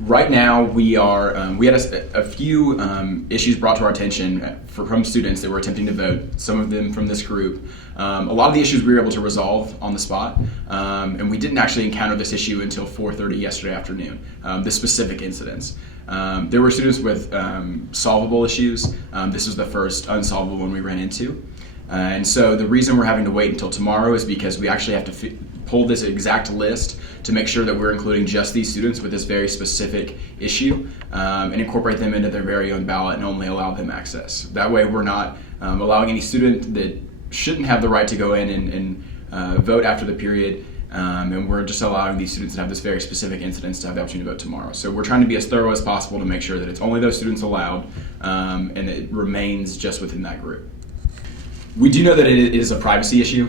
Right now, we had a few issues brought to our attention from students that were attempting to vote, some of them from this group. A lot of the issues we were able to resolve on the spot, and we didn't actually encounter this issue until 4:30 yesterday afternoon, this specific incidents. There were students with solvable issues. This was the first unsolvable one we ran into. And so the reason we're having to wait until tomorrow is because we actually have to pull this exact list to make sure that we're including just these students with this very specific issue and incorporate them into their very own ballot and only allow them access. That way we're not allowing any student that shouldn't have the right to go in and vote after the period, and we're just allowing these students that have this very specific incidence to have the opportunity to vote tomorrow. So we're trying to be as thorough as possible to make sure that it's only those students allowed and it remains just within that group. We do know that it is a privacy issue,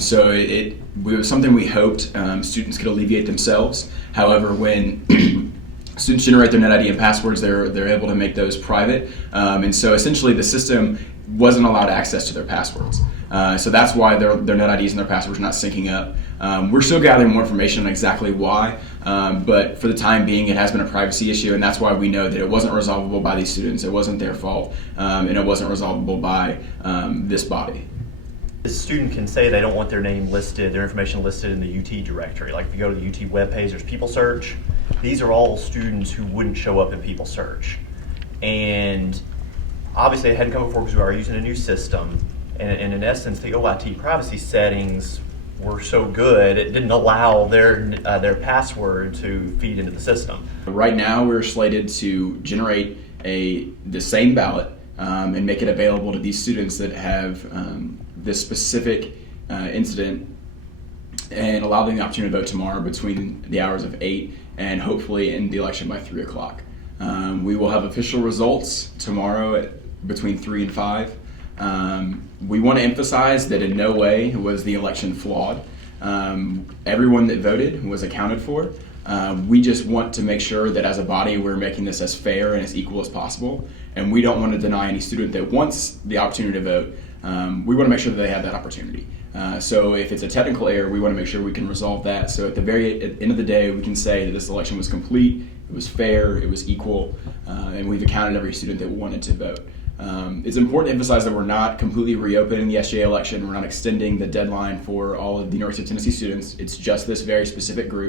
so it was something we hoped students could alleviate themselves. However, when students generate their net ID and passwords, they're able to make those private, and so essentially the system wasn't allowed access to their passwords. So that's why their net IDs and their passwords are not syncing up. We're still gathering more information on exactly why, but for the time being, it has been a privacy issue, and that's why we know that it wasn't resolvable by these students. It wasn't their fault, and it wasn't resolvable by this body. The student can say they don't want their name listed, their information listed in the UT directory. Like if you go to the UT webpage, there's people search. These are all students who wouldn't show up in people search. And obviously it hadn't come before because we are using a new system. And in essence, the OIT privacy settings were so good, it didn't allow their password to feed into the system. Right now, we're slated to generate the same ballot and make it available to these students that have this specific incident, and allow them the opportunity to vote tomorrow between the hours of 8 and hopefully end the election by 3 o'clock. We will have official results tomorrow between 3 and 5. We want to emphasize that in no way was the election flawed. Everyone that voted was accounted for. We just want to make sure that as a body we're making this as fair and as equal as possible, and we don't want to deny any student that wants the opportunity to vote. We want to make sure that they have that opportunity. So if it's a technical error, we want to make sure we can resolve that. So at the end of the day, we can say that this election was complete, it was fair, it was equal, and we've accounted every student that wanted to vote. It's important to emphasize that we're not completely reopening the SGA election. We're not extending the deadline for all of the University of Tennessee students. It's just this very specific group.